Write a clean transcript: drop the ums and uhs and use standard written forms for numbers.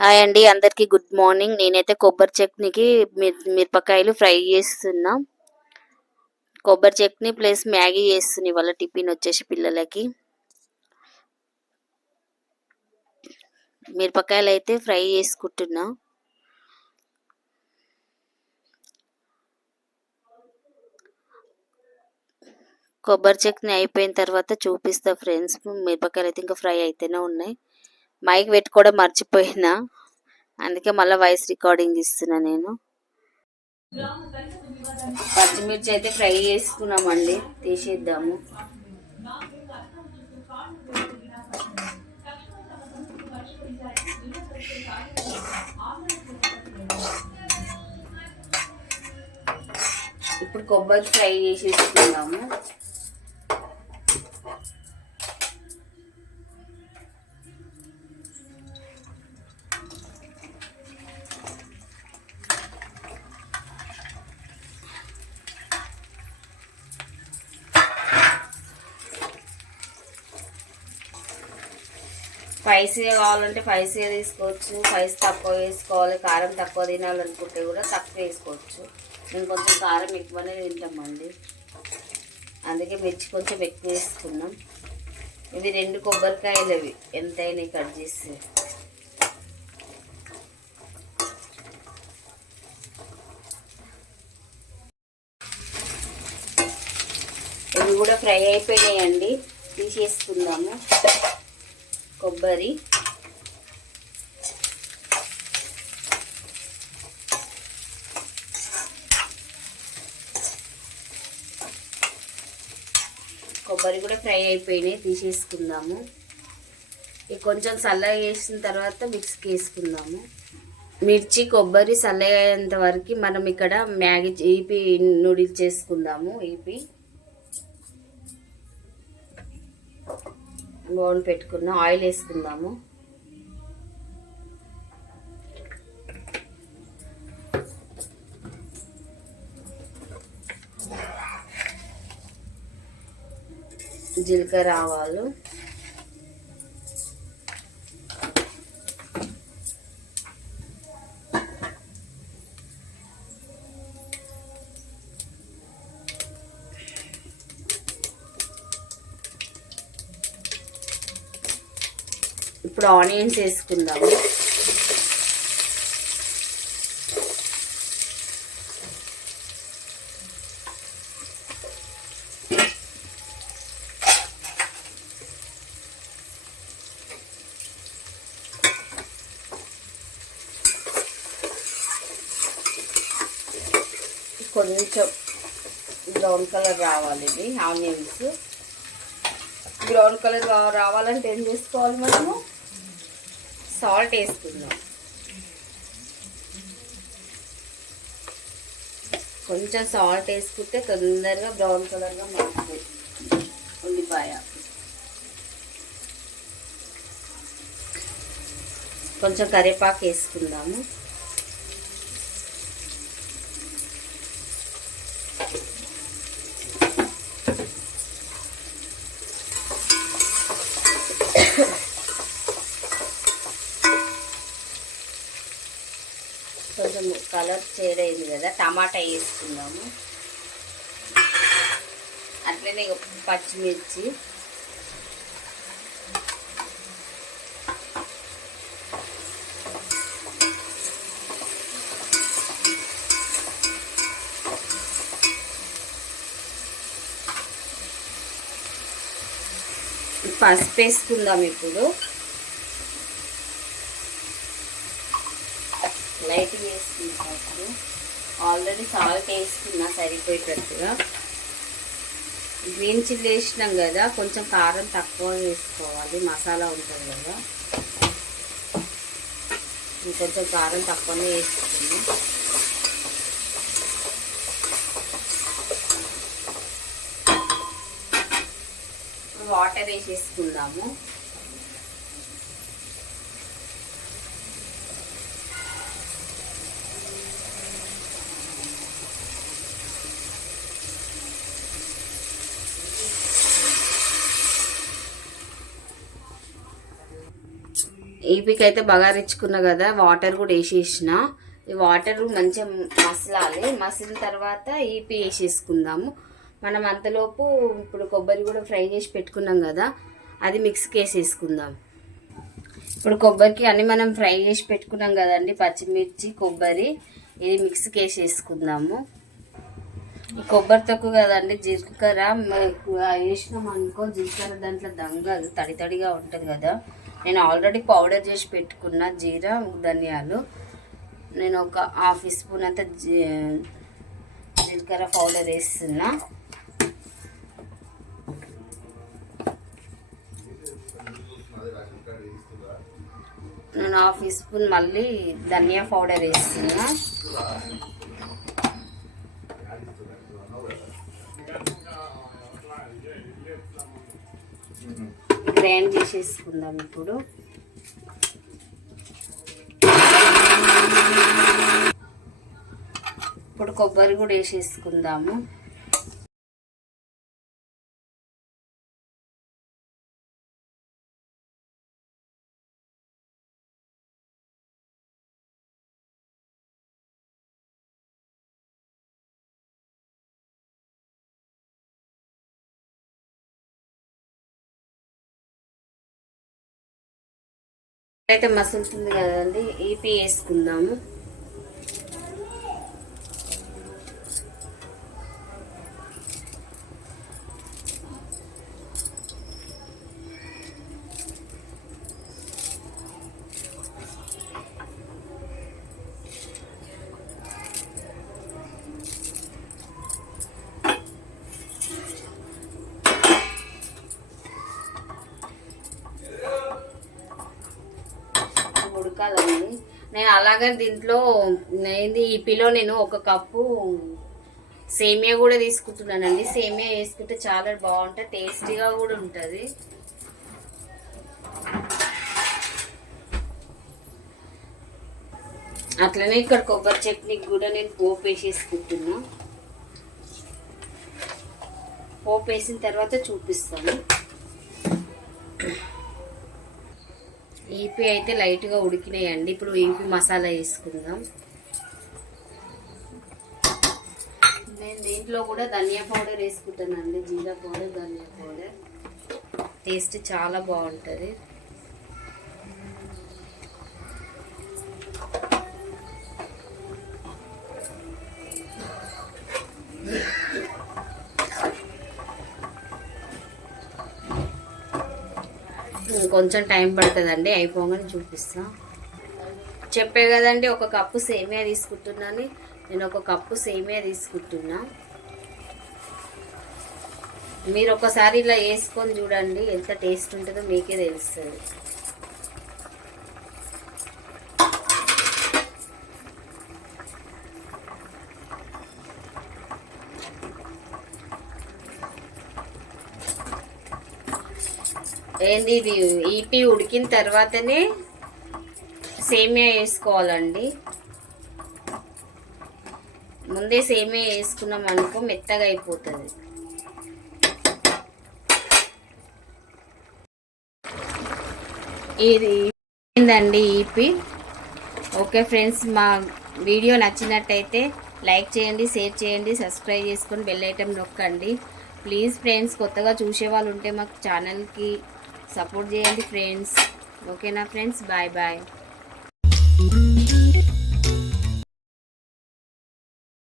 Hi అండి, అందరికీ good morning. నేనైతే కొబ్బరి చట్నీకి మిరపకాయలు ఫ్రై చేస్తున్నా. కొబ్బరి చట్నీ ప్లస్ మ్యాగీ చేస్తున్నా ఇవాళ టిఫిన్ వచ్చేసి పిల్లలకి. మిరపకాయలు అయితే ఫ్రై చేసుకుంటున్నా. కొబ్బరి చట్నీ అయిపోయిన తర్వాత చూపిస్తా ఫ్రెండ్స్. మిరపకాయలు అయితే ఇంకా ఫ్రై అయితేనే ఉన్నాయి. మైక్ పెట్టుకోవడం మర్చిపోయినా, అందుకే మళ్ళీ వాయిస్ రికార్డింగ్ ఇస్తున్నా నేను. పచ్చిమిర్చి అయితే ఫ్రై చేసుకున్నామండి, తీసేద్దాము. ఇప్పుడు కొబ్బరి ఫ్రై చేసేసుకున్నాము. స్పైసీగా కావాలంటే స్పైసీగా తీసుకోవచ్చు, స్పైస్ తక్కువ వేసుకోవాలి, కారం తక్కువ తినాలనుకుంటే కూడా తక్కువ వేసుకోవచ్చు. మేము కొంచెం కారం ఎక్కువనే తింటామండి, అందుకే మిర్చి కొంచెం ఎక్కువ వేసుకున్నాం. ఇవి 2 కొబ్బరికాయలు, అవి ఎంతైనా కట్ చేసి. ఇవి కూడా ఫ్రై అయిపోయినాయండి, తీసేసుకుందాము. కొబ్బరి కూడా ఫ్రై అయిపోయినాయి, తీసేసుకుందాము. ఇవి కొంచెం చల్లగా వేసిన తర్వాత మిక్సీకి వేసుకుందాము. మిర్చి కొబ్బరి చల్లగా అయ్యేంత వరకు మనం ఇక్కడ మ్యాగీ ఈపి నూడిల్స్ చేసుకుందాము. ఈపి బౌల్ పెట్టుకున్న ఆయిల్ వేసుకుందాము. జీలకర్ర, ఆవాలు, ఇప్పుడు ఆనియన్స్ వేసుకుందాము. కొంచెం బ్రౌన్ కలర్ రావాలి. ఇది ఆనియన్స్ బ్రౌన్ కలర్ రావాలంటే ఏం చేసుకోవాలి, మనము సాల్ట్ వేసుకుందాం. కొంచెం సాల్ట్ వేసుకుంటే తొందరగా బ్రౌన్ కలర్గా మారుతుంది ఉల్లిపాయ. కొంచెం కరివేపాకు వేసుకుందాము. కొంచెం కలర్ చేడ్ అయింది కదా, టమాటా వేసుకుందాము. అట్లనే పచ్చిమిర్చి, పసుపు వేసుకుందాం. ఇప్పుడు లైట్ వేసుకున్నా, పసుపు ఆల్రెడీ సాల్ట్ వేసుకున్నా సరిపోయేటట్టుగా. గ్రీన్ చిల్లీ వేసినాం కదా, కొంచెం కారం తక్కువ వేసుకోవాలి, మసాలా ఉంటుంది కదా, ఇంకొంచెం కారం తక్కువనే వేసుకున్నాం. వాటర్ వేసేసుకుందాము. ఈపీకి అయితే బగారిచ్చుకున్నా కదా, వాటర్ కూడా వేసేసిన. ఈ వాటర్ మంచిగా మసలాలి. మసిలిన తర్వాత ఈపీ వేసేసుకుందాము. మనం అంతలోపు ఇప్పుడు కొబ్బరి కూడా ఫ్రై చేసి పెట్టుకున్నాం కదా, అది మిక్స్కి వేసేసుకుందాం. ఇప్పుడు కొబ్బరికి అన్ని మనం ఫ్రై చేసి పెట్టుకున్నాం కదండి, పచ్చిమిర్చి కొబ్బరి, ఇది మిక్స్కి వేసేసుకుందాము. ఈ కొబ్బరి తక్కువ కదండి, జీలకర్ర వేసినాం అనుకో, జీలకర్ర దాంట్లో దంగదు, తడి తడిగా ఉంటుంది కదా. నేను ఆల్రెడీ పౌడర్ చేసి పెట్టుకున్న జీరా ధనియాలు, నేను ఒక హాఫ్ స్పూన్ అంత జీలకర్ర పౌడర్ వేస్తున్నా. నేను హాఫ్ స్పూన్ మళ్ళీ ధనియా పౌడర్ వేస్తున్నా. గ్రైండ్ చేసేసుకుందాం. ఇప్పుడు కొబ్బరి కూడా వేసేసుకుందాము. అయితే మసులుతుంది కదండి, ఈపీ వేసుకుందాము. ఉడకాలండి. నేను అలాగే దీంట్లో ఈపీలో నేను ఒక కప్పు సేమియా కూడా తీసుకుంటున్నానండి. సేమియా వేసుకుంటే చాలా బాగుంటుంది, టేస్టీగా కూడా ఉంటుంది. అట్లనే ఇక్కడ కొబ్బరి చట్నీకి కూడా నేను పోపు వేసేసుకుంటున్నా. పోపు వేసిన తర్వాత చూపిస్తాను. ఈపీ అయితే లైట్గా ఉడికినాయండి. ఇప్పుడు ఈపీ మసాలా వేసుకుందాం. నేను దీంట్లో కూడా ధనియా పౌడర్ వేసుకుంటానండి, జీరా పౌడర్, ధనియా పౌడర్. టేస్ట్ చాలా బాగుంటుంది. కొంచెం టైం పడుతుందండి, అయిపోగానే చూపిస్తా. చెప్పే కదండి ఒక కప్పు సేమియా తీసుకుంటున్నాను. నేను ఒక కప్పు సేమియా తీసుకుంటున్నా. మీరు ఒకసారి ఇలా వేసుకొని చూడండి, ఎంత టేస్ట్ ఉంటుందో మీకే తెలుస్తుంది. ఏంది ఇది, ఈపీ ఉడికిన తర్వాతనే సేమియా వేసుకోవాలండి. ముందే సేమియా వేసుకున్నాం అనుకో మెత్తగా అయిపోతుంది. ఇది ఏందండి ఈపీ. ఓకే ఫ్రెండ్స్, మా వీడియో నచ్చినట్టయితే లైక్ చేయండి, షేర్ చేయండి, సబ్స్క్రైబ్ చేసుకొని బెల్ ఐకాన్ నొక్కండి. ప్లీజ్ ఫ్రెండ్స్, కొత్తగా చూసే వాళ్ళు ఉంటే మాకు ఛానల్కి సపోర్ట్ చేయండి ఫ్రెండ్స్. ఓకేనా ఫ్రెండ్స్, బాయ్ బాయ్.